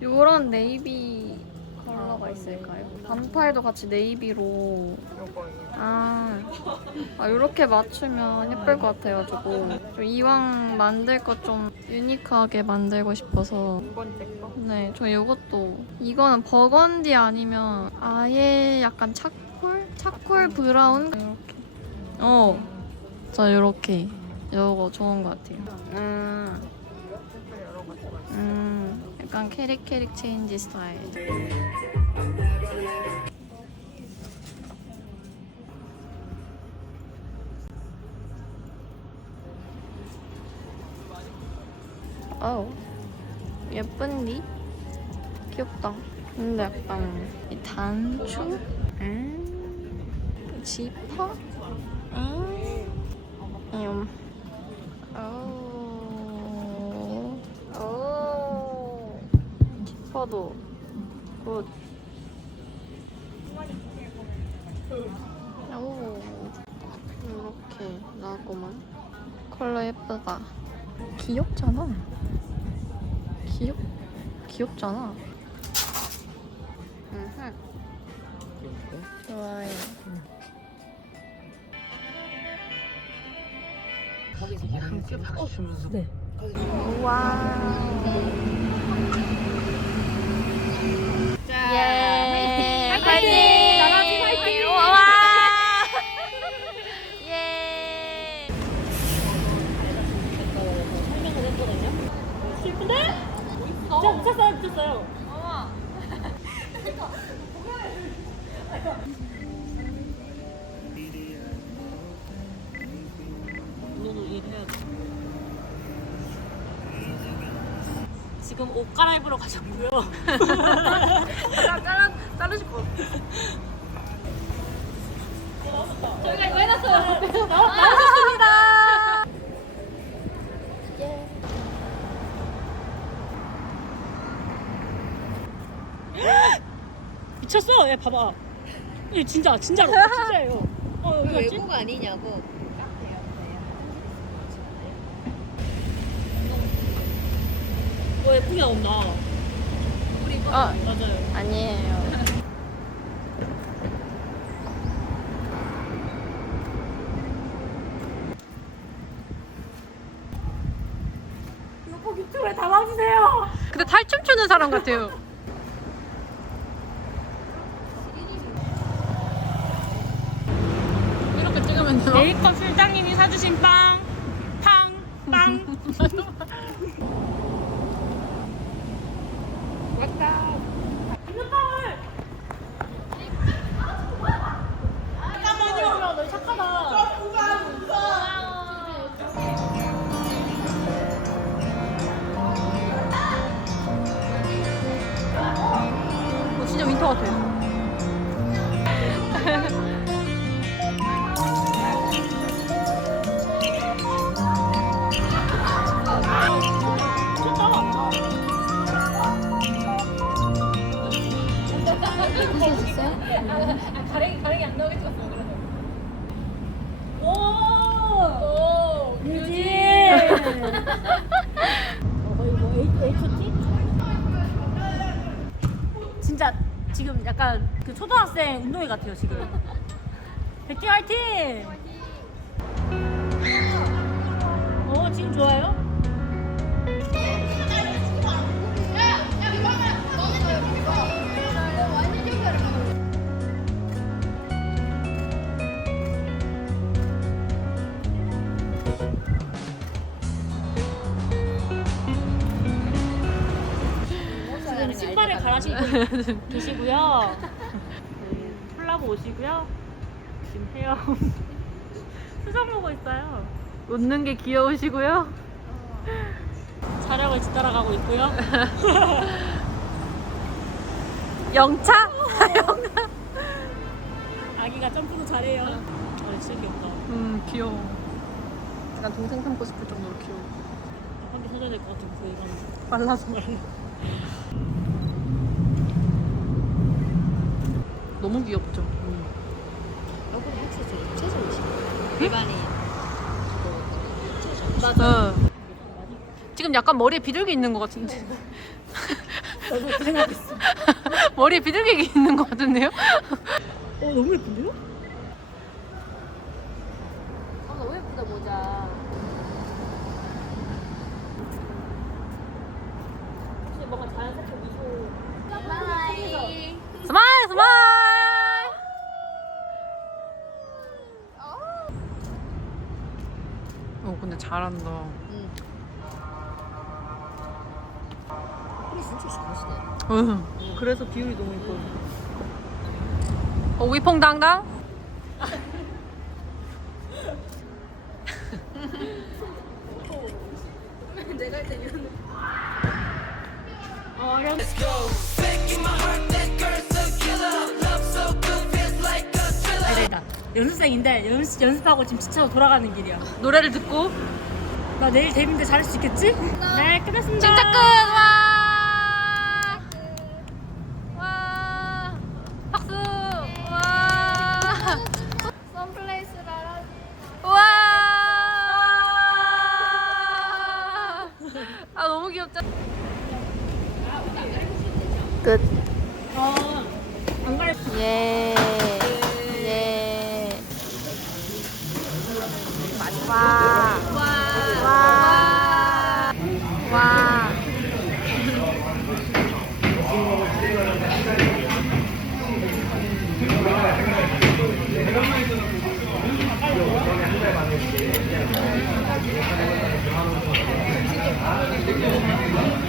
요런 네이비 컬러가 있을까요? 반팔도 같이 네이비로. 아, 아 이렇게 맞추면 예쁠 것 같아가지고. 좀 이왕 만들 거좀 유니크하게 만들고 싶어서. 네, 저 이것도. 이거는 버건디 아니면 아예 약간 차콜? 차콜 브라운? 이렇게. 어, 저 이렇게. 이거 좋은 것 같아요. 음. 음, 약간 캐릭 캐릭 체인지 스타일 어우 예쁜디? 귀엽다 근데 약간 이 단추? 음 지퍼? 음 음. 오. 지퍼도 굿. 오. 이렇게 나구만. 컬러 예쁘다. 귀엽잖아. 귀엽 귀엽잖아. 음흠. 좋아요. 함께 봐주면서. 네. 예. 일해야 돼. 지금 옷 갈아입으러 가셨고요. 자르 자르실 거. 저희가 이거 해놨어요. 나왔습니다. 미쳤어. 얘 봐봐. 얘 진짜 진짜로 진짜예요. 어 여기? 외국 아니냐고. 어 예쁘게 나온다. 어 맞아요. 아니에요. 근데 탈춤 추는 사람 같아요. 메이크업 실장님이 사주신 빵, 탕, 빵. 왔다. 가랭이 가랭이 안 나오게 찍었어 그래서. 오. 오. 어뭐 H H.O.T? 진짜 지금 약간 그 초등학생 운동회 같아요 지금. 백팀 화이팅! 어 지금 좋아요? 신고 계시고요. 네, 콜라보 오시고요. 지금 헤어 수정 보고 있어요. 웃는 게 귀여우시고요. 촬영을 뒤따라가고 있고요. 영차? 아기가 점프도 잘해요. 어, 진짜 귀엽다. 음 귀여워. 약간 동생 삼고 싶을 정도로 귀여워. 한개 사줘야 될 것 같은 그 이건 빨라서. 너무 귀엽죠. 여기 혹시 저 최소이시? 일반인. 맞아. 지금 약간 머리에 비둘기 있는 것 같은데. 그 생각했어. 머리에 비둘기가 있는 것 같은데요? 어 너무 예쁜데요? 아, 너무 예쁘다 모자. 뭔가 자연스럽게 미소. 스마일 스마일. 어 근데 잘한다. 우리 진짜 잘하시네. 응. 그래서 비율이 너무 예뻐. 어 위퐁당당. 아니다. 연습생인데 연습 연습하고 지금 지쳐서 돌아가는 길이야. 노래를 듣고 나 내일 데뷔인데 잘할 수 있겠지? 네 끝났습니다. 진짜 끝. 와. ああ、できるようになります。